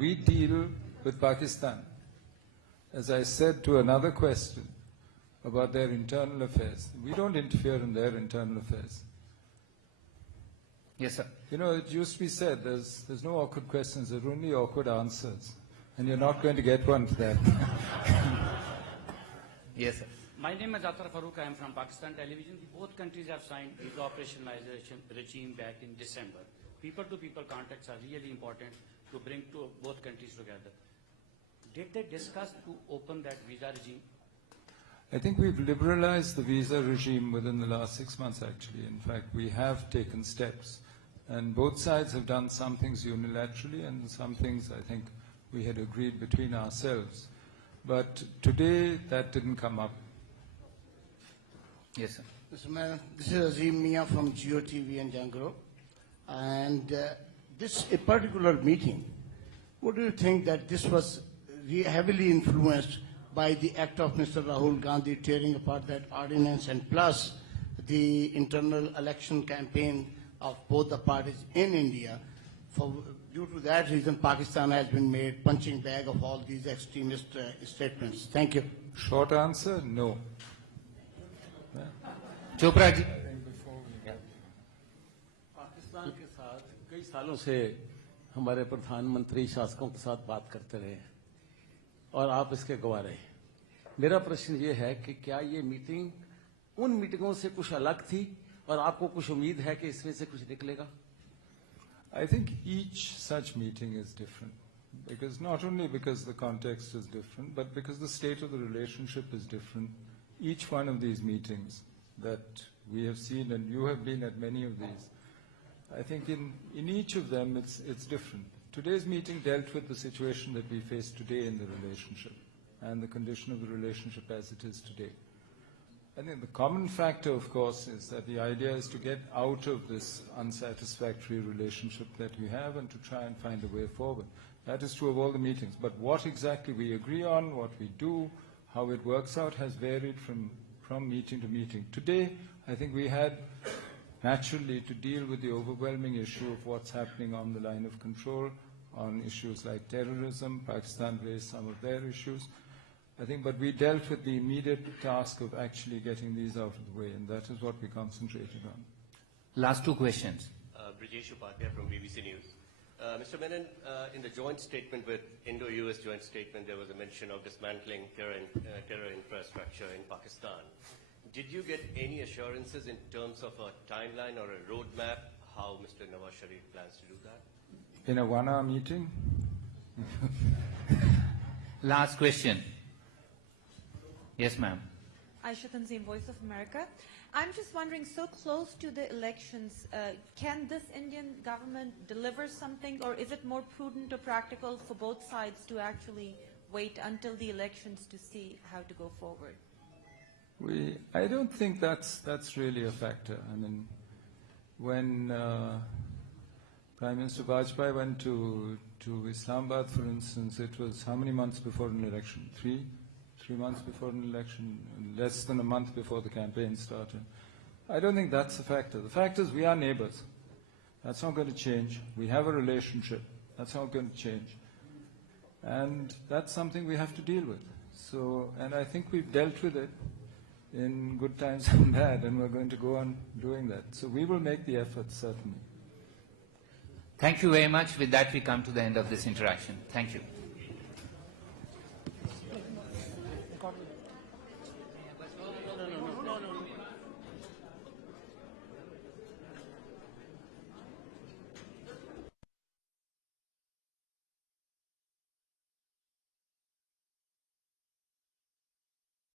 we deal with Pakistan. As I said to another question about their internal affairs, we don't interfere in their internal affairs. Yes, sir. You know, it used to be said, there's no awkward questions, there are only awkward answers. And you're not going to get one for that. Yes, sir. My name is Atar Farooq. I am from Pakistan Television. Both countries have signed visa operationalization regime back in December. People-to-people contacts are really important to bring both countries together. Did they discuss to open that visa regime? I think we've liberalized the visa regime within the last 6 months, actually. In fact, we have taken steps. And both sides have done some things unilaterally and some things, I think, we had agreed between ourselves. But today, that didn't come up. Yes, sir. Mr. Mayor, this is Azim Mia from Geo TV in Jangro. And this a particular meeting, what do you think that this was heavily influenced by the act of Mr. Rahul Gandhi tearing apart that ordinance and plus the internal election campaign of both the parties in India? Due to that reason, Pakistan has been made punching bag of all these extremist statements. Thank you. Short answer, no. Chopra ji. Pakistan के साथ कई सालों से हमारे प्रधानमंत्री शासकों के साथ बात करते रहे और आप इसके गवाह रहे। मेरा प्रश्न ये है कि क्या ये मीटिंग उन मीटिंगों से कुछ अलग थी और आपको कुछ उम्मीद है कि इसमें से कुछ निकलेगा? I think each such meeting is different, because not only because the context is different, but because the state of the relationship is different. Each one of these meetings that we have seen, and you have been at many of these, I think in each of them it's different. Today's meeting dealt with the situation that we face today in the relationship and the condition of the relationship as it is today. I think the common factor, of course, is that the idea is to get out of this unsatisfactory relationship that we have and to try and find a way forward. That is true of all the meetings. But what exactly we agree on, what we do, how it works out has varied from meeting to meeting. Today, I think we had naturally to deal with the overwhelming issue of what's happening on the line of control, on issues like terrorism. Pakistan raised some of their issues. I think, but we dealt with the immediate task of actually getting these out of the way, and that is what we concentrated on. Last two questions. Brijesh Upadhyay from BBC News. Mr. Menon, in the joint statement with Indo-US joint statement, there was a mention of dismantling terror infrastructure in Pakistan. Did you get any assurances in terms of a timeline or a roadmap how Mr. Nawaz Sharif plans to do that? In a one-hour meeting? Last question. Yes, ma'am. Aisha Tanzim, Voice of America. I'm just wondering, so close to the elections, can this Indian government deliver something, or is it more prudent or practical for both sides to actually wait until the elections to see how to go forward? I don't think that's really a factor. I mean, when Prime Minister Vajpayee went to Islamabad, for instance, it was how many months before an election? Three months before an election, less than a month before the campaign started. I don't think that's a factor. The fact is we are neighbors. That's not going to change. We have a relationship. That's not going to change. And that's something we have to deal with. So, and I think we've dealt with it in good times and bad, and we're going to go on doing that. So we will make the effort, certainly. Thank you very much. With that, we come to the end of this interaction. Thank you.